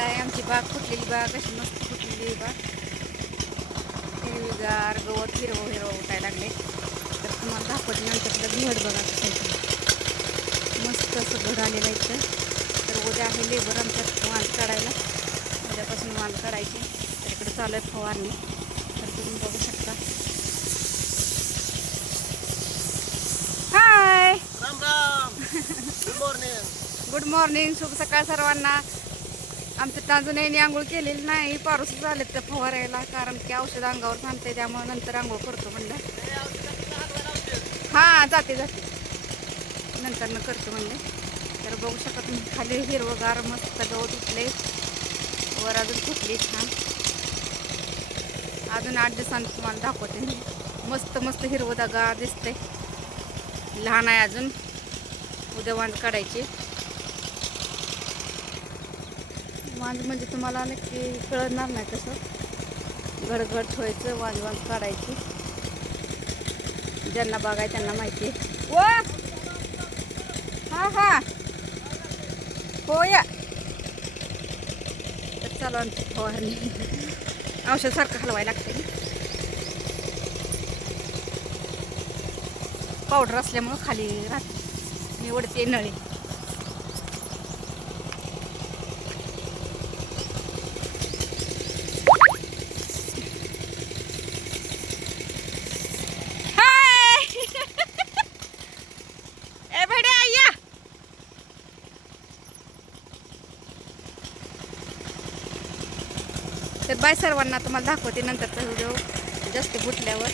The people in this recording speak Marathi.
बाग फुटलेली बाग अशी मस्त फुटलेली बाग. हिरवीगार गवत हिरवं हिरवं उठायला लागले. तर तुम्हाला दाखवते नंतर त्याचं घड बघा कसं आहे. मस्त असं घड आलेलं आहे इथं. तर उद्या आहे लेबर आमच्यात वाल काढायला. उद्यापासून वाल काढायचे. तर इकडे चालू आहे फवारणी. तर तुम्ही बघू शकता. Hi Ram Ram. Good morning good morning शुभ सकाळ सर्वांना. आमचं तांजून आंघोळ केलेली नाही. पारूस झाले तर फवारायला कारण की औषध अंगावर थांबते त्यामुळे नंतर आंघोळ करतो म्हणलं. हां जाते जाते. नंतर न करतो म्हणले. तर बघू शकत तुम्ही खाली हिरवगार मस्त गवत उठले वर अजून फुटली छान अजून आठ दिवसांनी तुम्हाला दाखवते. मी मस्त मस्त हिरवं दिसते लहान आहे अजून. उद्या वांज काढायची. वांज म्हणजे तुम्हाला नक्की कळणार नाही कसं गडगड ठेवायचं वांज वांज काढायची. ज्यांना बघाय त्यांना माहिती आहे. व! हा हा. हो या. तर चालू आमची फवारणी. औषध सारखं हलवायला लागते पावडर असल्यामुळं खाली राहते. मी नळी हाय ए भेड्या या तर बाय सर्वांना तुम्हाला दाखवते नंतरचा व्हिडिओ. जास्त फुटल्यावर.